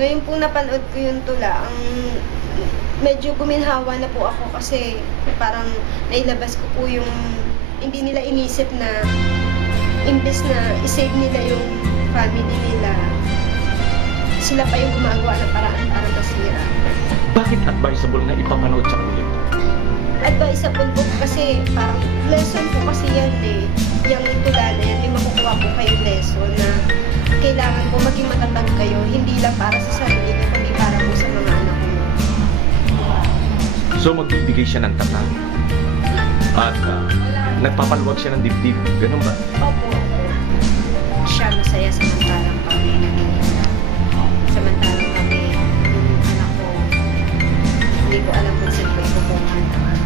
Ngayon po napanood ko yung tula, medyo guminhawa na po ako kasi parang nailabas ko po yung hindi nila inisip na imbes na isave nila yung family nila, sila pa yung gumagawa ng paraan para masira. Bakit advisable na ipapanood sa ulit? Advisable po kasi parang lesson po kasi yan eh. Yung tula na yan, may makukuha po kayong lesson na kailangan po maging matatag kayo, hindi lang para sa sarili niyo, kundi para po sa mga anak niyo. So magbibigay siya ng tatag at nagpapaluwag siya ng dibdib, ganun ba? Opo. Siya masaya samantalang kami nag-iingat. Samantalang kami, yung anak ko, hindi ko alam kung saan ko ikukuha na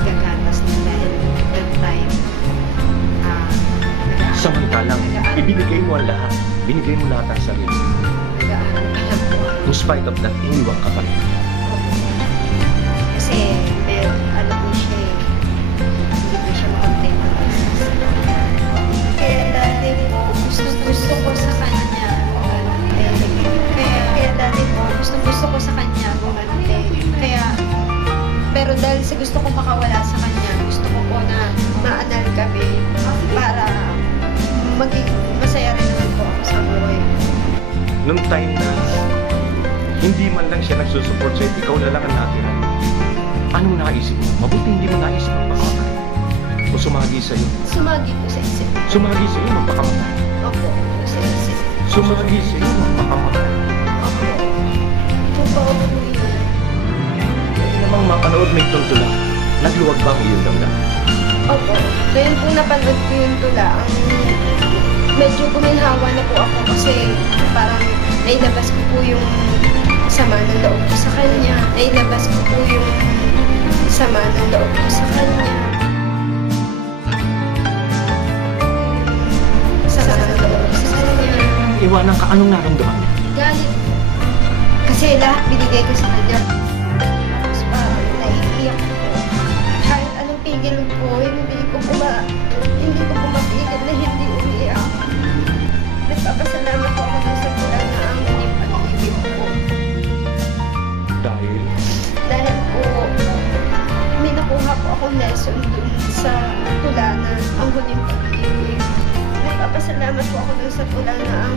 igagatas nila dahil that time. Samantalang, ibinigay mo ang lahat. Binigay mo lahat ang sarili. Nag-aaral pa lang po. In spite of that, iniwang ka pa rin. Kasi, ano po siya eh, hindi po siya makontento ng business. Kaya dati po, gusto ko sa kanya, kaya dati po, gusto ko sa kanya, pero dahil sa gusto kong makawala sa kanya, gusto ko po na maanal kami para maging masaya rin naman po ako sa buhay. Nung time na hindi man lang siya nagsusupport sa'yo, ikaw na lang ang natira. Anong naisip mo? Mabuti hindi mo naisip magpakamatay. O sumagi sa'yo? Sumagi po sa isip. Sumagi sa'yo, magpakamatay. Opo, sa isip. Sumagi sa'yo, magpakamatay. Opo. Totoo po yun. Hindi namang mapanood may tuntula. Nagluwag ba ang iyong damdamin? Opo. Ngayon po napanood ko yung tula, medyo guminhawa na po ako kasi parang nailabas ko po yung sama ng loob ko sa kanya. Nailabas ko po yung sama ng loob ko sa kanya. Sama ng loob ko sa kanya. Iwanan ka, anong naramdaman niya? Galit. Kasi lahat binigay ko sa kanya. Tapos parang naiiyak ko. Kahit anong pigil ko, hindi ko po mapigil na hindi umiiyak. Nagpapasalamat po ako sa tula na ang huling pag-ibig ko. Dahil po, may nakuha po akong lesson dun sa tula na ang huling pag-ibig. Nagpapasalamat po ako dun sa tula na ang